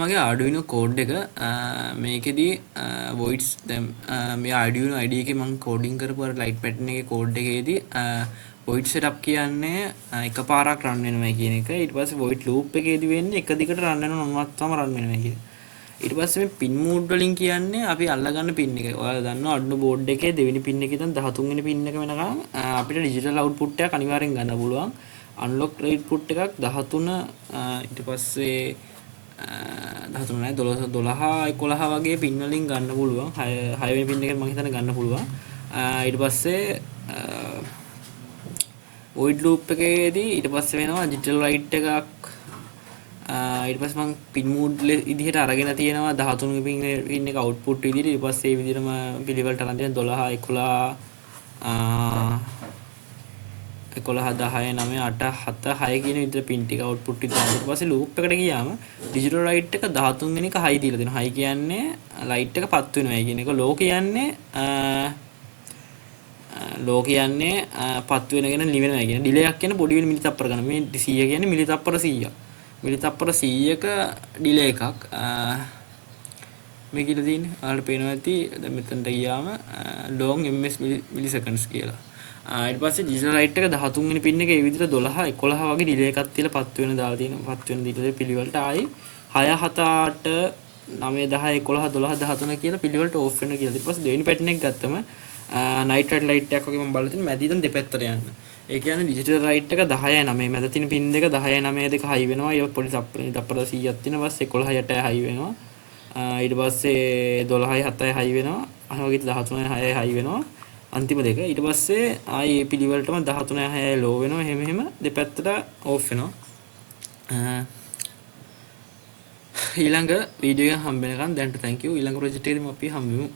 මගේ Arduino code එක මේකෙදී voids දැන් මේ Arduino IDE එකේ මම කෝඩින් කරපු අර ලයිට් පැටර්න් එකේ කෝඩ් එකේදී void setup කියන්නේ එකපාරක් රන් වෙනවා කියන එක. ඊට පස්සේ void loop එකේදී වෙන්නේ එක දිගට රන් වෙනවා නොනවත්වම රන් වෙනවා කියන එක. ඊට පස්සේ මේ pin mode වලින් කියන්නේ අපි අල්ලගන්න pin එක. ඔයාලා දන්නවා Arduino board එකේ දෙවෙනි pin එකේ ඉඳන් 13 වෙනි pin එක වෙනකම් අපිට digital output එකක් අනිවාර්යෙන් ගන්න පුළුවන්. unlock output එකක් 13 ඊට පස්සේ 13 නෑ 12 11 වගේ පින් වලින් ගන්න පුළුවන් 6 වෙනි පින් එකෙන් මම හිතන්නේ ගන්න පුළුවන් ඊට පස්සේ void loop එකේදී ඊට පස්සේ වෙනවා digital write එකක් ඊට පස්සේ මම pin mode විදිහට අරගෙන තියෙනවා 13 වෙනි පින් එක output විදිහට ඊට පස්සේ මේ විදිහටම පිළිවෙලට අරන් තියෙන 12 11 10 9 8 7 6 කියන විදිහට පින් ටික output ටික දාන්න. ඊට පස්සේ loop එකට ගියාම digital write එක 13 වෙනි එක high දීලා දෙනවා. high කියන්නේ light එක පත් වෙනවා කියන එක. low කියන්නේ පත් වෙනගෙන නිවෙනවා කියන. delay එකක් කියන්නේ පොඩි වෙන මිලි තප්පර ගන්න. මේ 100 කියන්නේ මිලි තප්පර 100ක්. මිලි තප්පර 100ක delay එකක්. මේ කියලා තියෙන්නේ. ඔයාලට පේනවා ඇති දැන් මෙතනට ගියාම long ms milliseconds කියලා. ඊට පස්සේ digital write එක 13 වෙනි pin එකේ ඒ විදිහට 12 11 වගේ delay එකක් තියලා පත් වෙන දාලා තියෙනවා. පත් වෙන delay පිළිවෙලට ආයි 6 7 8 9 10 11 12 13 කියලා පිළිවෙලට off වෙනවා කියලා. ඊට පස්සේ දෙවෙනි pattern එක ගත්තම night red light එකක් වගේ මම බලලා තියෙනවා මැදි ඉඳන් දෙපැත්තට යන්න. ඒ කියන්නේ digital write එක 10 9 මැද තියෙන pin දෙක 10 9 දෙක high වෙනවා. ඒ පොඩි තප්පර 100ක් තියෙනවා. ඊපස්සේ 11 8 high වෙනවා. ඊට පස්සේ 12 7 high වෙනවා. අර වගේ 13 6 high වෙනවා. අන්තිම දෙක ඊට පස්සේ ආයි මේ පිළිවෙලටම 13 6 low වෙනවා එහෙම දෙපැත්තට off වෙනවා ඊළඟ වීඩියෝ එක හම්බ වෙනකන් දැන්ට thank you ඊළඟ ප්‍රොජෙක්ට් එකේදී අපි හම්බෙමු